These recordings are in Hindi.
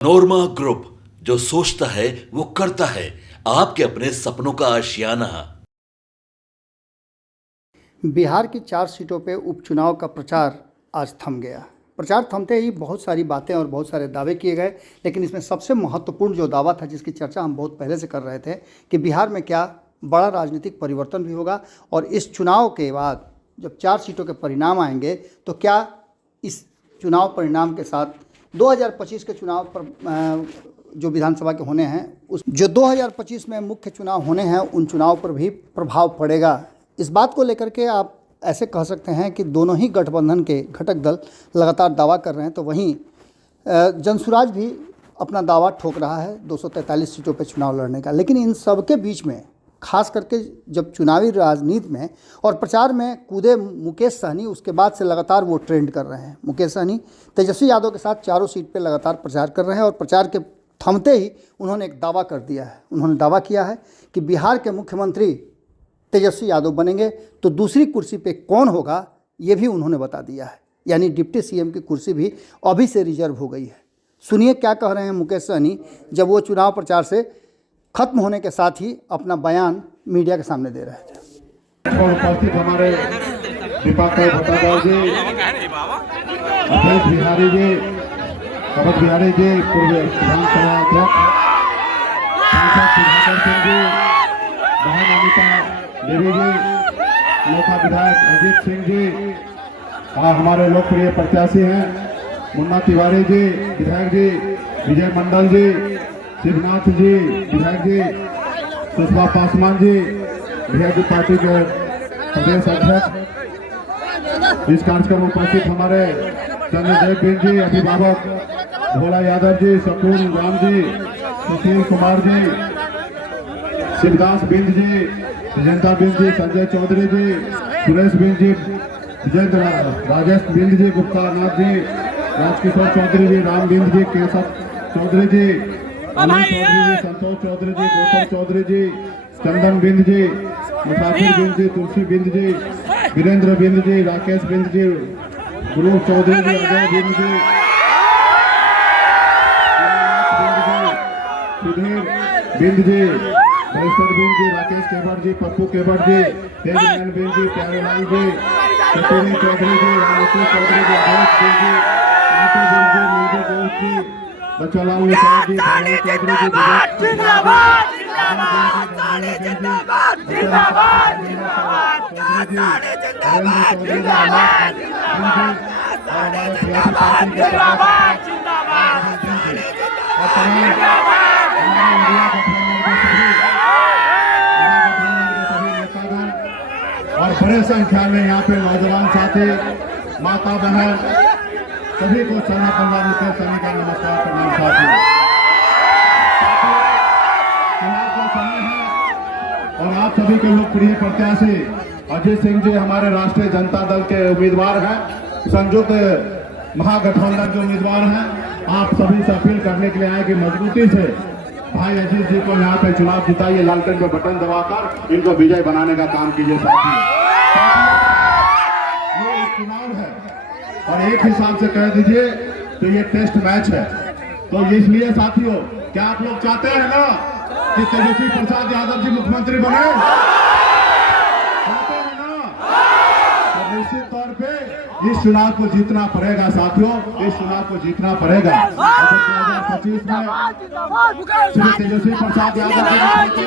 नोरमा ग्रुप, जो सोचता है वो करता है। आपके अपने सपनों का आशियाना। बिहार की 4 सीटों पे उपचुनाव का प्रचार आज थम गया। प्रचार थमते ही बहुत सारी बातें और बहुत सारे दावे किए गए, लेकिन इसमें सबसे महत्वपूर्ण जो दावा था, जिसकी चर्चा हम बहुत पहले से कर रहे थे, कि बिहार में क्या बड़ा राजनीतिक परिवर्तन भी होगा और इस चुनाव के बाद जब 4 सीटों के परिणाम आएंगे तो क्या इस चुनाव परिणाम के साथ 2025 के चुनाव पर जो विधानसभा के होने हैं, उस जो 2025 में मुख्य चुनाव होने हैं, उन चुनाव पर भी प्रभाव पड़ेगा। इस बात को लेकर के आप ऐसे कह सकते हैं कि दोनों ही गठबंधन के घटक दल लगातार दावा कर रहे हैं, तो वहीं जनसुराज भी अपना दावा ठोक रहा है 243 सीटों पर चुनाव लड़ने का। लेकिन इन सब के बीच में खास करके जब चुनावी राजनीति में और प्रचार में कूदे मुकेश सहनी, उसके बाद से लगातार वो ट्रेंड कर रहे हैं। मुकेश सहनी तेजस्वी यादव के साथ चारों सीट पे लगातार प्रचार कर रहे हैं और प्रचार के थमते ही उन्होंने एक दावा कर दिया है। उन्होंने दावा किया है कि बिहार के मुख्यमंत्री तेजस्वी यादव बनेंगे, तो दूसरी कुर्सी पे कौन होगा ये भी उन्होंने बता दिया है। यानी डिप्टी सीएम की कुर्सी भी अभी से रिजर्व हो गई है। सुनिए क्या कह रहे हैं मुकेश सहनी जब वो चुनाव प्रचार से खत्म होने के साथ ही अपना बयान मीडिया के सामने दे रहे थे। और उपस्थित हमारे दीपक भट्टाचार्य जी, अखिलेश बिहारी जी, कमल बिहारी जी, पूर्व विधानसभा अध्यक्ष सांसद सुधाकर सिंह जी, बहन अमिता देवी जी, लोका विधायक अजीत सिंह जी और हमारे लोकप्रिय प्रत्याशी हैं मुन्ना तिवारी जी, विधायक जी, विजय मंडल जी, शिवनाथ जी, विधायक जी, सुषमा पासवान जी, बीजेपी पार्टी के प्रदेश अध्यक्ष। इस कार्यक्रम में उपस्थित हमारे चंद्रदेव बिंद जी, अभिभावक भोला यादव जी, शकूर राम जी, सुशील कुमार जी, शिवदास बिंद जी, विजेंद्र बिंद जी, संजय चौधरी जी, सुरेश बिंद जी, विजेंद्र राजेश बिंद जी, गुप्ता नाथ जी, राजकिशोर चौधरी जी, राम बिंद जी, केशव चौधरी जी, अनिल चौधरी जी, संतोष चौधरी जी, गौतम चौधरी जी, चंदन बिंद जी, मुसाफिर बिंद जी, तुलसी बिंद जी, वीरेंद्र बिंद जी, राकेश बिंद जी, गुरु चौधरी जी, अजय बिंद जी, सुधीर बिंद जी, हरेश्वर बिंद जी, राकेश केवट जी, पप्पू केवट जी, तेजमैन बिंद जी, प्यारेलाल जी, कपूरी चौधरी जी, रामू चौधरी जी, अभेश बिंद जी, नाटू बिंद जी, नीलू घोष जी, बच्चालाल निषाद जी, चौधरी जी, जिंदाबाद जिंदाबाद जिंदाबाद जिंदाबाद जिंदाबाद और बड़े संख्या में यहाँ पे नौजवान साथी, माता बहन सभी को चना पंद्रह रुपये सभी का नमस्कार प्रणाम साथी। चुनाव का समय है और आप सभी के लोकप्रिय प्रत्याशी अजीत सिंह जी हमारे राष्ट्रीय जनता दल के उम्मीदवार हैं, संयुक्त महागठबंधन के उम्मीदवार हैं। आप सभी से अपील करने के लिए आए कि मजबूती से भाई अजीत जी को यहाँ पे चुनाव जिताइए, लालटेन पे बटन दबाकर इनको विजय बनाने का काम कीजिए साथी। ये एक चुनाव है और एक हिसाब से कह दीजिए तो ये टेस्ट मैच है। तो इसलिए साथियों, क्या आप लोग चाहते हैं ना कि तेजस्वी प्रसाद यादव जी मुख्यमंत्री बने? चाहते हैं ना? तो निश्चित तौर पे इस चुनाव को जीतना पड़ेगा साथियों, इस चुनाव को जीतना पड़ेगा। 2025 में श्री तेजस्वी प्रसाद यादव जी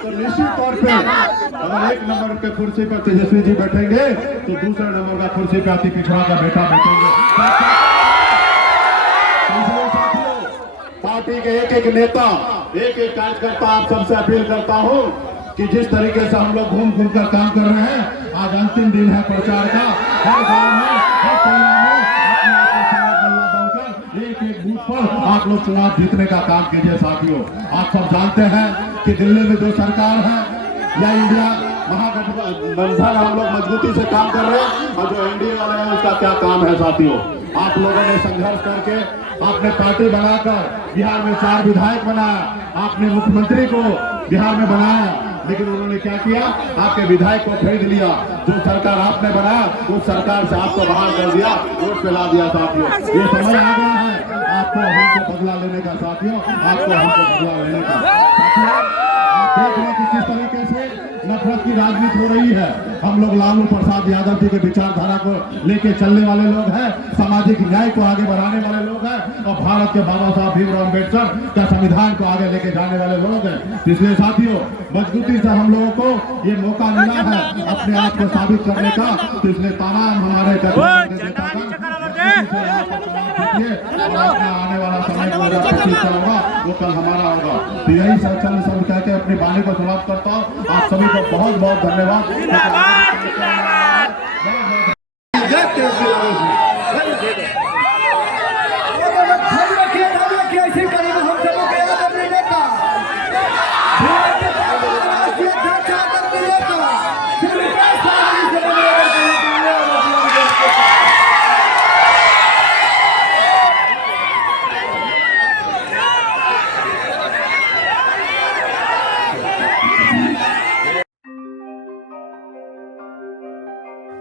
तो निश्चित तौर पे अगर एक नंबर के कुर्सी पर तेजस्वी जी बैठेंगे तो दूसरे नंबर का कुर्सी पे अति पिछड़ा का बेटा बैठेंगे। पार्टी के एक एक नेता, एक एक कार्यकर्ता, आप सबसे अपील करता हूँ कि जिस तरीके से हम लोग घूम घूम कर काम कर रहे हैं, आज अंतिम दिन है प्रचार का। हर गाँव में, हर परिवार में एक एक बूथ पर आप लोग चुनाव जीतने का काम कीजिए साथियों। आप सब जानते हैं कि दिल्ली में जो सरकार है या इंडिया महागठबंधन, हम लोग मजबूती से काम कर रहे हैं और जो एनडीए वाले हैं उसका क्या काम है साथियों। आप लोगों ने संघर्ष करके आपने पार्टी बनाकर बिहार में 4 विधायक बनाया, आपने मुख्यमंत्री को बिहार में बनाया, लेकिन उन्होंने क्या किया, आपके विधायक को खरीद लिया। जो सरकार आपने बनाया उस सरकार से आपको बाहर कर दिया, वोट पे ला दिया साथियों। ये समझ आ गया है। आप आपको हमको बदला लेने का साथियों, आपको हमको बदला लेने का साथियों। आप देख रहे हैं कि किस तरीके से नफरत की राजनीति हो रही है। हम लोग लालू प्रसाद यादव जी के विचारधारा को लेके चलने वाले लोग हैं, सामाजिक न्याय को आगे बढ़ाने वाले लोग हैं और भारत के बाबा साहब भीमराव अम्बेडकर का संविधान को आगे लेके जाने वाले लोग हैं। इसलिए साथियों, मजबूती से हम लोगों को ये मौका मिला है अपने आप को साबित करने का। तो इसलिए तमाम हमारे आने वाला समय 2025 का होगा, वो कल हमारा होगा। तो यही चंद शब्द कह के अपनी वाणी को समाप्त करता हूँ। आप सभी को बहुत बहुत धन्यवाद।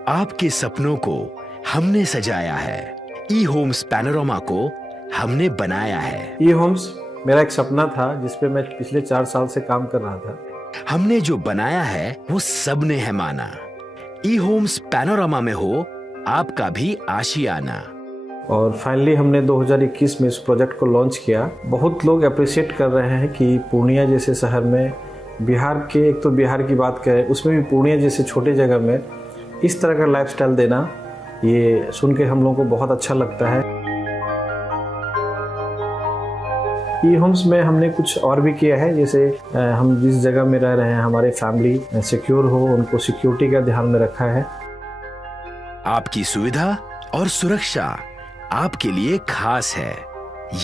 आपके सपनों को हमने सजाया है, ई होम्स पैनोरमा को हमने बनाया है। ई होम्स मेरा एक सपना था जिस पे मैं पिछले 4 साल से काम कर रहा था। हमने जो बनाया है वो सबने है माना। ई होम्स पैनोरमा में हो आपका भी आशियाना। और फाइनली हमने 2021 में इस प्रोजेक्ट को लॉन्च किया। बहुत लोग अप्रिशिएट कर रहे हैं कि पूर्णिया जैसे शहर में, बिहार के, एक तो बिहार की बात करें उसमें भी पूर्णिया जैसे छोटे जगह में इस तरह का लाइफस्टाइल देना, ये सुन के हम लोगों को बहुत अच्छा लगता है। ई होम्स में हमने कुछ और भी किया है, जैसे हम जिस जगह में रह रहे हैं हमारे फैमिली सिक्योर हो, उनको सिक्योरिटी का ध्यान में रखा है। आपकी सुविधा और सुरक्षा आपके लिए खास है,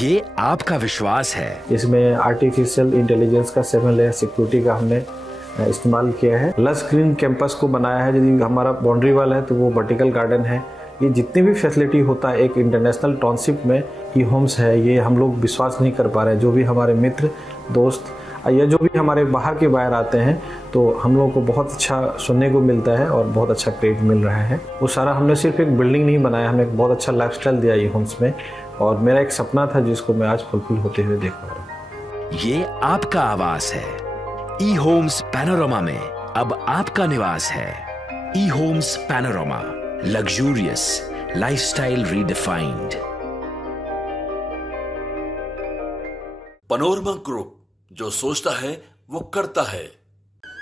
ये आपका विश्वास है। इसमें आर्टिफिशियल इंटेलिजेंस का 7 लेयर सिक्योरिटी का हमने इस्तेमाल किया है। लस ग्रीन कैंपस को बनाया है। यदि हमारा बाउंड्री वाल है तो वो वर्टिकल गार्डन है। ये जितनी भी फैसिलिटी होता है एक इंटरनेशनल टाउनशिप में ई होम्स है, ये हम लोग विश्वास नहीं कर पा रहे हैं। जो भी हमारे मित्र दोस्त या जो भी हमारे बाहर के बाहर आते हैं तो हम लोगों को बहुत अच्छा सुनने को मिलता है और बहुत अच्छा क्रेडिट मिल रहा है। वो सारा हमने सिर्फ एक बिल्डिंग नहीं बनाया, हमें एक बहुत अच्छा लाइफस्टाइल दिया ई होम्स में, और मेरा एक सपना था जिसको मैं आज फुलफिल होते हुए देख पा रहा हूँ। ये आपका आवास है। ई होम्स पैनोरमा में अब आपका निवास है। E Homes Panorama, luxurious lifestyle redefined. Panorama group, जो सोचता है वो करता है।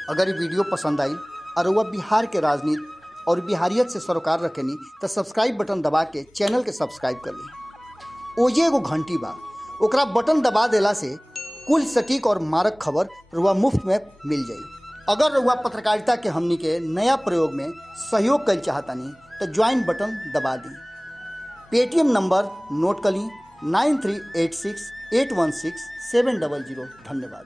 अगर ये वीडियो पसंद आई और वह बिहार के राजनीति और बिहारियत से सरोकार रखेनी तो सब्सक्राइब बटन दबा के चैनल के सब्सक्राइब कर ली। ओजे एगो घंटी बा, ओकरा बटन दबा देला से कुल सटीक और मारक खबर रुआ मुफ्त में मिल जाई। अगर रुआ पत्रकारिता के हमनी के नया प्रयोग में सहयोग कर चाहतानी तो ज्वाइन बटन दबा दी। पेटीएम नंबर नोट कर ली 9386816700। धन्यवाद।